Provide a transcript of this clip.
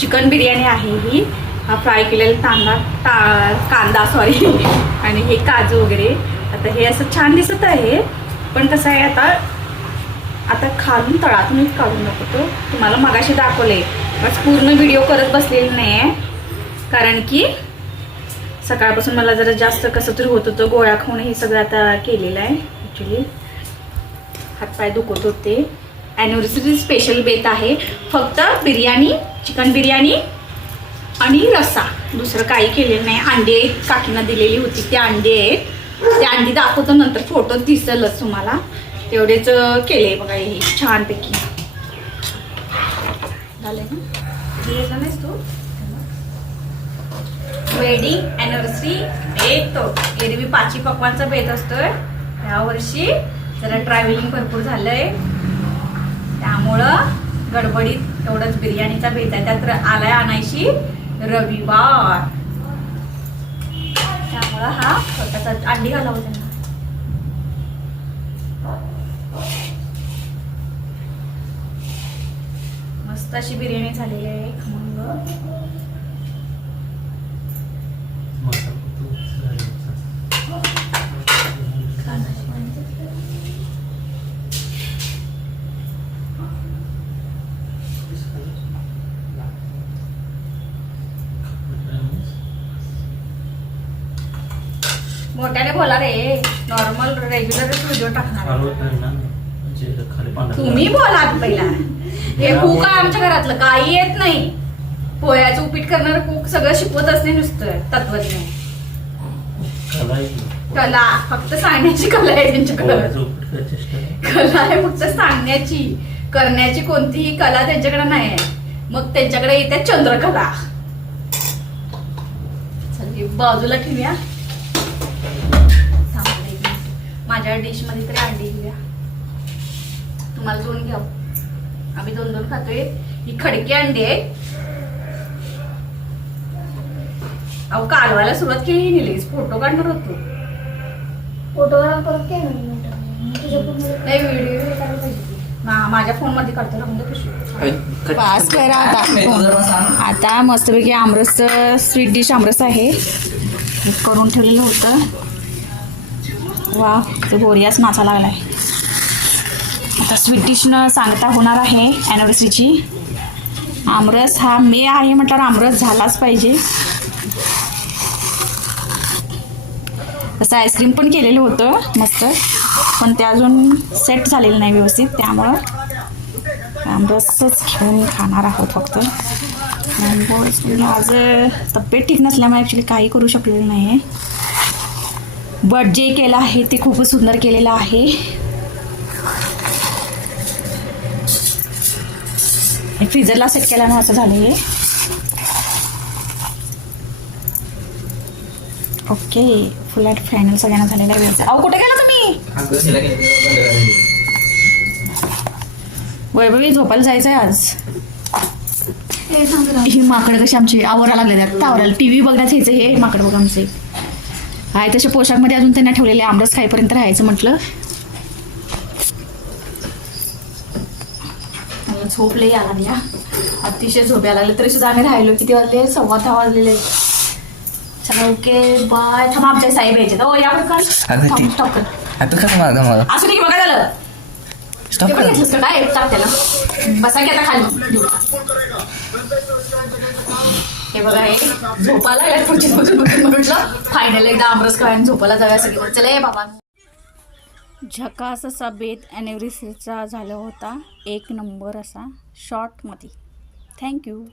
Chicken biryani आहे ही. हा fry केलेला तांदा ता कांदा सॉरी आणि हे काजू वगैरे. आता हे असं छान दिसत आहे पण कसं आहे आता आता खालून तळातूनच काढून दाखवतो. तुम्हाला मगाशी दाखवले. बस पूर्ण व्हिडिओ करत बसलेली नाही आहे कारण की सकाळपासून मला जरा जास्त कसं तरी होत होतं. गोळ्या खाऊन हे सगळं आता केलेलं आहे ॲक्च्युली हातपाय दुखत होते. ॲनिव्हर्सरी स्पेशल बेत आहे. फक्त बिर्याणी चिकन बिर्याणी आणि रस्सा. दुसरं काही केलेलं नाही. अंडी आहेत काकीनं दिलेली होती. ते अंडी आहेत ते अंडी दाखवतो नंतर फोटो दिसलंच तुम्हाला. तेवढेच केले बघा हे छानपैकी. झाले ना? नाहीस तू? वेडिंग अॅनिव्हर्सरी बेत एरवी पाची पकवानचा बेत असतोय. यावर्षी जरा ट्रॅव्हलिंग भरपूर झालंय. त्यामुळं गडबडीत एवढंच बिर्याणीचा भेट आहे त्यात र- आलाय आणायची रविवार. त्यामुळं हा छोटासा अंडी घालावं त्यांना. मस्त अशी बिर्याणी झालेली आहे खमंग मोठ्याने बोला रे. नॉर्मल रेग्युलर व्हिडिओ टाकणार. तुम्ही बोला पहिला. हे कुक आहे आमच्या घरातलं. काही येत नाही. पोह्याचं उपीट करणार कुक सगळं शिकवत असते नुसतं तत्वज्ञ. कला फक्त सांगण्याची कला आहे त्यांच्याकडे. कला आहे फक्त सांगण्याची. करण्याची कोणतीही कला त्यांच्याकडे नाही आहे मग त्यांच्याकडे येते चंद्रकला. बाजूला ठेवूया थांबा एक मिनिट. माझ्या डिशमध्ये तरी अंडी घेऊया तुम्हाला दोन घ्या. आम्ही दोन दोन खातोय. ही खडकी अंडी आहे. अहो कालवायला सुरुवात केली ही लगेच फोटो काढणार होतो. काय नाही व्हिडिओ मा- माझ्या फोनमध्ये काढतो. पास करा आता आता मस्तपैकी आमरस स्वीट डिश आमरस आहे. हे करून ठेवलेलं होतं. वा तो बोरियाच नाचा लागलाय. आता स्वीट डिशनं सांगता होणार आहे ॲनिव्हर्सरीची आमरस हा मे आहे म्हटल्यावर आमरस झालाच पाहिजे. तसं आईस्क्रीम पण केलेलं होतं मस्त. पण ते अजून सेट झालेलं नाही व्यवस्थित त्यामुळं आमरसच घेऊन खाणार आहोत फक्त. माझं आज तब्येत ठीक नसल्यामुळे ॲक्च्युली काही करू शकलेलं नाही आहे बट जे केलं आहे ते खूपच सुंदर केलेलं आहे. फ्रीजरला सेट केल्यानं असं झालेलं आहे ओके फुल ॲट फायनल सगळ्यांना झालेलं आहे अहो कुठे गेला तुम्ही? वैभवी झोपायला जायचं आहे आज. हे माकडं कशी आमची आवरा लागले त्यात तावराला टी व्ही बघण्यात यायचं हे माकड बघा आमचे. आहे तसे पोशाखमध्ये अजून त्यांना ठेवलेले आमरस खाईपर्यंत राहायचं म्हटलं. मला झोप लई आला या अतिशय झोप यायला लागले. तरी सुद्धा आम्ही राहिलो किती वाजले? सव्वा दहा वाजलेले. चला ओके बाय. थांबा आमच्या साहेब यायचे ओ या ती- स्टॉप कर. असं नाही बघा झालं. स्टॉप कर. काय? टाक त्याला बसा की आता खाली. हे बघा हे झोपायला लागल्यात पुढची म्हटलं. फायनल एकदा आमरस खायला झोपायला जाऊया सगळी चला ये बाबा. झकास असा बेत ॲनिव्हर्सरीचा झाला होता. एक नंबर असा. शॉर्टमध्ये थँक्यू